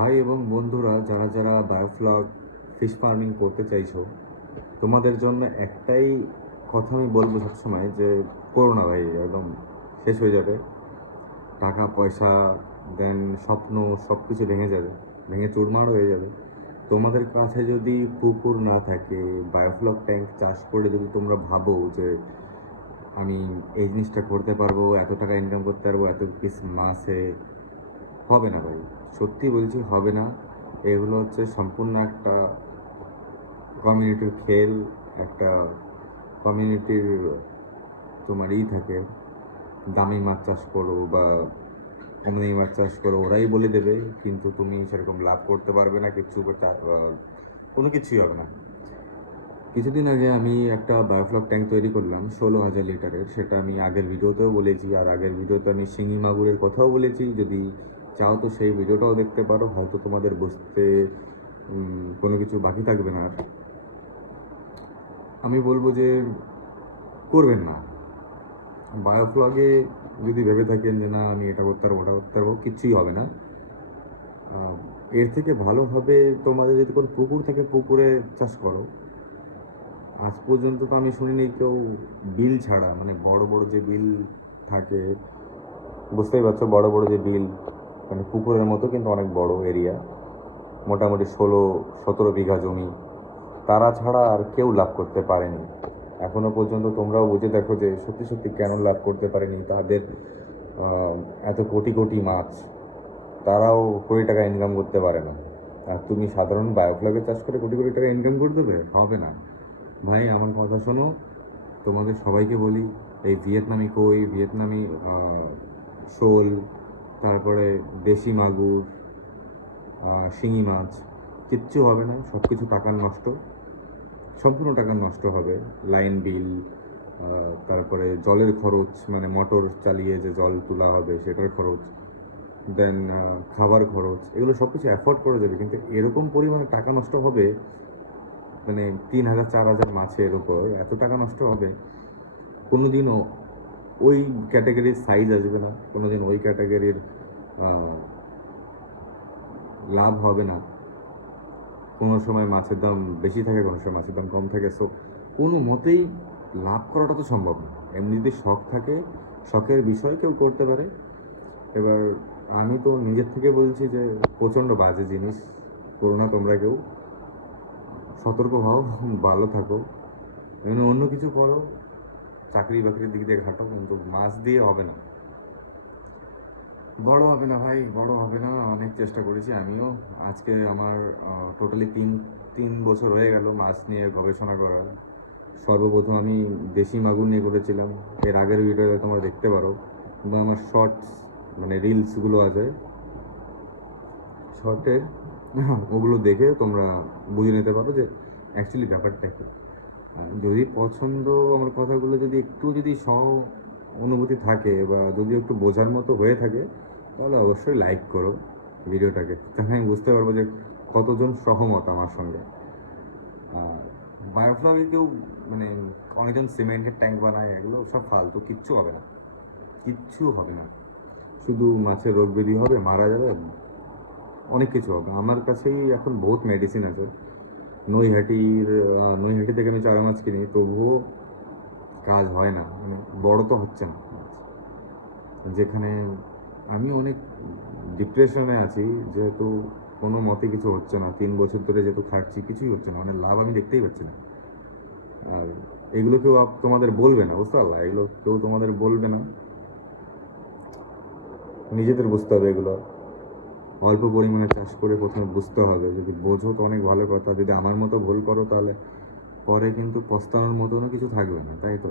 ভাই এবং বন্ধুরা, যারা যারা বায়োফ্লক ফিশ ফার্মিং করতে চাইছো, তোমাদের জন্য একটাই কথা আমি বলবো সবসময়, যে করো না ভাই, একদম শেষ হয়ে যাবে। টাকা পয়সা, দেন স্বপ্ন, সব কিছু ভেঙে যাবে, ভেঙে চুরমার হয়ে যাবে। তোমাদের কাছে যদি পুকুর না থাকে, বায়োফ্লক ট্যাঙ্ক চাষ করে যদি তোমরা ভাবো যে আমি এই জিনিসটা করতে পারবো, এত টাকা ইনকাম করতে পারবো এত পিস মাসে, হবে না ভাই, সত্যি বলছি হবে না। এগুলো হচ্ছে সম্পূর্ণ একটা কমিউনিটির খেল, একটা কমিউনিটির তোমার থাকে, দামি মাছ চাষ করো বা কমনি মাছ চাষ করো, ওরাই বলে দেবে, কিন্তু তুমি সেরকম লাভ করতে পারবে না, কিচ্ছু কোনো কিছুই হবে না। কিছুদিন আগে আমি একটা বায়োফ্লক ট্যাঙ্ক তৈরি করলাম 16,000 লিটারের, সেটা আমি আগের ভিডিওতেও বলেছি, আর আগের ভিডিওতে আমি শিঙি মাগুরের কথাও বলেছি। যদি চাও তো সেই ভিডিওটাও দেখতে পারো, হয়তো তোমাদের বুঝতে কোনো কিছু বাকি থাকবে না। আর আমি বলবো যে করবেন না বায়োফ্লগে। যদি ভেবে থাকেন যে না আমি এটা করতে পারবো ওটা করতে পারবো, কিচ্ছুই হবে না। এর থেকে ভালো হবে তোমাদের যদি কোনো পুকুর থেকে পুকুরে চাষ করো। আজ পর্যন্ত তো আমি শুনিনি কেউ বিল ছাড়া, মানে বড় বড় যে বিল থাকে, বুঝতেই পারছো, বড় বড় যে বিল, মানে পুকুরের মতো কিন্তু অনেক বড় এরিয়া, মোটামুটি 16-17 বিঘা জমি, তারা ছাড়া আর কেউ লাভ করতে পারেনি এখনো পর্যন্ত। তোমরাও বুঝে দেখো যে সত্যি সত্যি কেন লাভ করতে পারেনি তাদের। এত কোটি কোটি মাছ, তারাও কোটি টাকা ইনকাম করতে পারে না, আর তুমি সাধারণ বায়োফ্লগে চাষ করে কোটি কোটি টাকা ইনকাম করে দেবে? হবে না ভাই, আমার কথা শোনো। তোমাদের সবাইকে বলি, এই ভিয়েতনামি কই, ভিয়েতনামি শোল, তারপরে দেশি মাগুর, শিঙি মাছ, কিচ্ছু হবে না, সব কিছু টাকার নষ্ট, সম্পূর্ণ টাকা নষ্ট হবে। লাইন বিল, তারপরে জলের খরচ, মানে মোটর চালিয়ে যে জল তোলা হবে সেটার খরচ, দেন খাবার খরচ, এগুলো সব কিছু অ্যাফোর্ড করে যাবে, কিন্তু এরকম পরিমাণে টাকা নষ্ট হবে, মানে 3,000-4,000 মাছের উপর এত টাকা নষ্ট হবে। কোনোদিনও ওই ক্যাটাগরির সাইজ আসবে না, কোনোদিন ওই ক্যাটাগরির লাভ হবে না। কোনো সময় মাছের দাম বেশি থাকে, কোনো সময় মাছের দাম কম থাকে। সো কোনো মতেই লাভ করাটা তো সম্ভব না। এমনি যদি শখ থাকে, শখের বিষয় কেউ করতে পারে। এবার আমি তো নিজের থেকে বলছি যে প্রচণ্ড বাজে জিনিস, করো না তোমরা কেউ। সতর্ক হও, ভালো থাকো, এমনি অন্য কিছু করো, চাকরি বাকরির দিক দিয়ে ঘাটো, কিন্তু মাছ দিয়ে হবে না, বড় হবে না ভাই, বড় হবে না। অনেক চেষ্টা করেছি আমিও। আজকে আমার টোটালি তিন তিন বছর হয়ে গেল মাছ নিয়ে গবেষণা করার। সর্বপ্রথম আমি দেশি মাগুর নিয়ে করেছিলাম, এর আগের ভিডিওতে তোমরা দেখতে পারো, বা আমার শর্টস, মানে রিলসগুলো আছে শর্টের, ওগুলো দেখে তোমরা বুঝে নিতে পারো যে অ্যাকচুয়ালি ব্যাপারটা কী। যদি পছন্দ, আমার কথাগুলো যদি একটু যদি অনুভূতি থাকে, বা যদি একটু বোঝার মতো হয়ে থাকে, তাহলে অবশ্যই লাইক করো ভিডিওটাকে, তাহলে আমি বুঝতে পারবো যে কতজন সহমত আমার সঙ্গে। বায়োফ্লগে কেউ, মানে অনেকজন সিমেন্টের ট্যাঙ্ক বানায়, এগুলো সব ফালতু, কিচ্ছু হবে না, কিচ্ছু হবে না। শুধু মাছের রোগ ব্যাধি হবে, মারা যাবে, অনেক কিছু হবে। আমার কাছেই এখন বহুত মেডিসিন আছে। নৈহাটি থেকে আমি চারা মাছ কিনি, তবুও কাজ হয় না, মানে বড় তো হচ্ছে না মাছ। যেখানে আমি অনেক ডিপ্রেশনে আছি, যেহেতু কোনো মতে কিছু হচ্ছে না, 3 বছর ধরে যেহেতু খাটছি, কিছুই হচ্ছে না, মানে লাভ আমি দেখতেই পাচ্ছি না। আর এগুলো কেউ তোমাদের বলবে না, বুঝতে পারলা, এগুলো কেউ তোমাদের বলবে না, নিজেদের বুঝতে হবে এগুলো। অল্প পরিমাণে চাষ করে প্রথমে বুঝতে হবে, যদি বোঝো তো অনেক ভালো কথা, যদি আমার মতো ভুল করো তাহলে পরে কিন্তু পস্তানোর মতনও কিছু থাকবে না, তাই তো?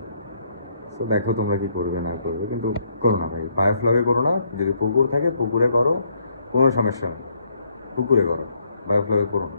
তো দেখো তোমরা কি করবে না করবে, কিন্তু করো না ভাই, বায়োফ্লগে করো না। যদি পুকুর থাকে পুকুরে করো, কোনো সমস্যা নেই, পুকুরে করো, বায়োফ্লগে করো না।